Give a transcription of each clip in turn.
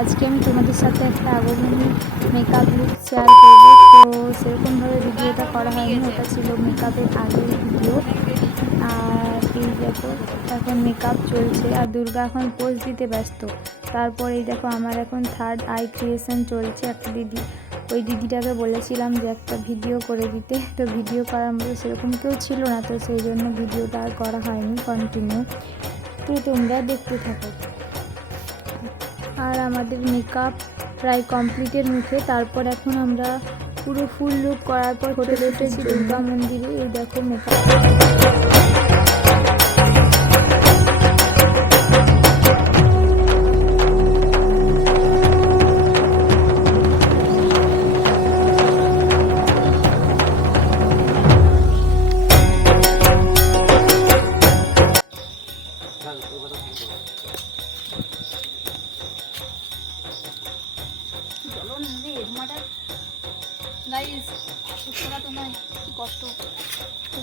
আজকে আমি তোমাদের সাথে একটা আগমনী মেকআপ লুক শেয়ার করবো। তো সেরকমভাবে ভিডিওটা করা হয়নি, ওটা ছিল মেকআপের আগের ভিডিও। আর এই দেখো এখন মেকআপ চলছে আর দুর্গা এখন পোজ দিতে ব্যস্ত। তারপর এই দেখো আমার এখন থার্ড আই ক্রিয়েশন চলছে। একটা দিদি, ওই দিদিটাকে বলেছিলাম যে একটা ভিডিও করে দিতে, তো ভিডিও করার মতো সেরকম কেউ ছিল না, তো সেই জন্য ভিডিওটা আর করা হয়নি কন্টিনিউ। তো তোমরা দেখতে থাকো। আর আমাদের মেকআপ প্রায় কমপ্লিটের মুখে। তারপর এখন আমরা পুরো ফুল লুক করার পর চলে এসেছি দুর্গা মন্দিরে। এই দেখো মেকআপ।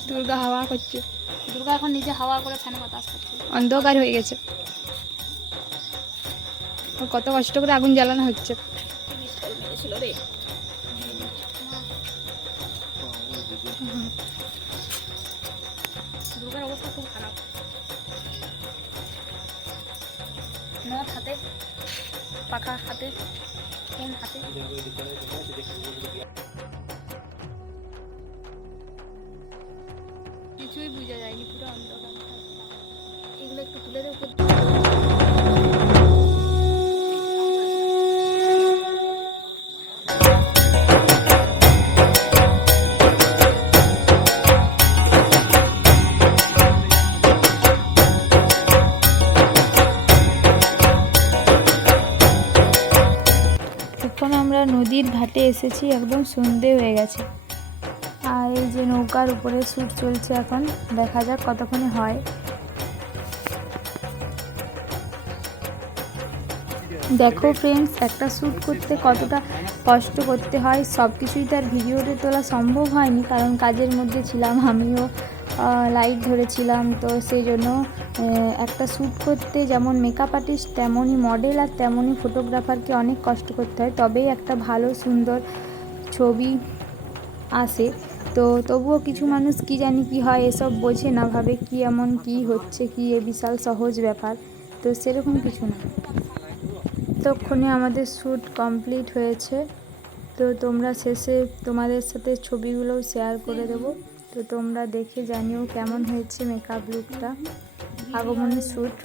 দুর্গা হাওয়া করছে, দুর্গা এখন নিজে হাওয়া করে ফ্যানে বাতাস করছে। অন্ধকার হয়ে গেছে, কত কষ্ট করে আগুন জ্বালানো হচ্ছে। দুর্গার অবস্থা খুব খারাপ। নখ হাতে, পাখা হাতে, ফোন হাতে। কিছুই বোঝা যায়নি, পুরো অন্ধকার। এগুলো একটু তুলে দেবো। এখন আমরা নদীর ঘাটে এসেছি, একদম সন্ধে হয়ে গেছে। আর এই যে নৌকার উপরে শ্যুট চলছে এখন, দেখা যাক কতক্ষণে হয়। দেখো ফ্রেন্ডস, একটা শ্যুট করতে কতটা কষ্ট করতে হয়, সব কিছুই তার ভিডিওতে তোলা সম্ভব হয়নি, কারণ কাজের মধ্যে ছিলাম, আমিও লাইট ধরেছিলাম। তো সেই জন্য একটা শ্যুট করতে যেমন মেকআপ আর্টিস্ট তেমনই মডেল আর তেমনই ফটোগ্রাফারকে অনেক কষ্ট করতে হয়, তবেই একটা ভালো সুন্দর ছবি আসে। তো তবুও কিছু মানুষ কি জানি কি হয় এসব বোঝে না, ভাবে কি এমন কি হচ্ছে, কি এ বিশাল সহজ ব্যাপার। তো সেরকম কিছু না। ততক্ষণে আমাদের শ্যুট কমপ্লিট হয়েছে। তো তোমরা শেষে তোমাদের সাথে ছবিগুলোও শেয়ার করে দেবো। তো তোমরা দেখে জানিও কেমন হয়েছে মেকআপ লুকটা, আগমনী শ্যুট।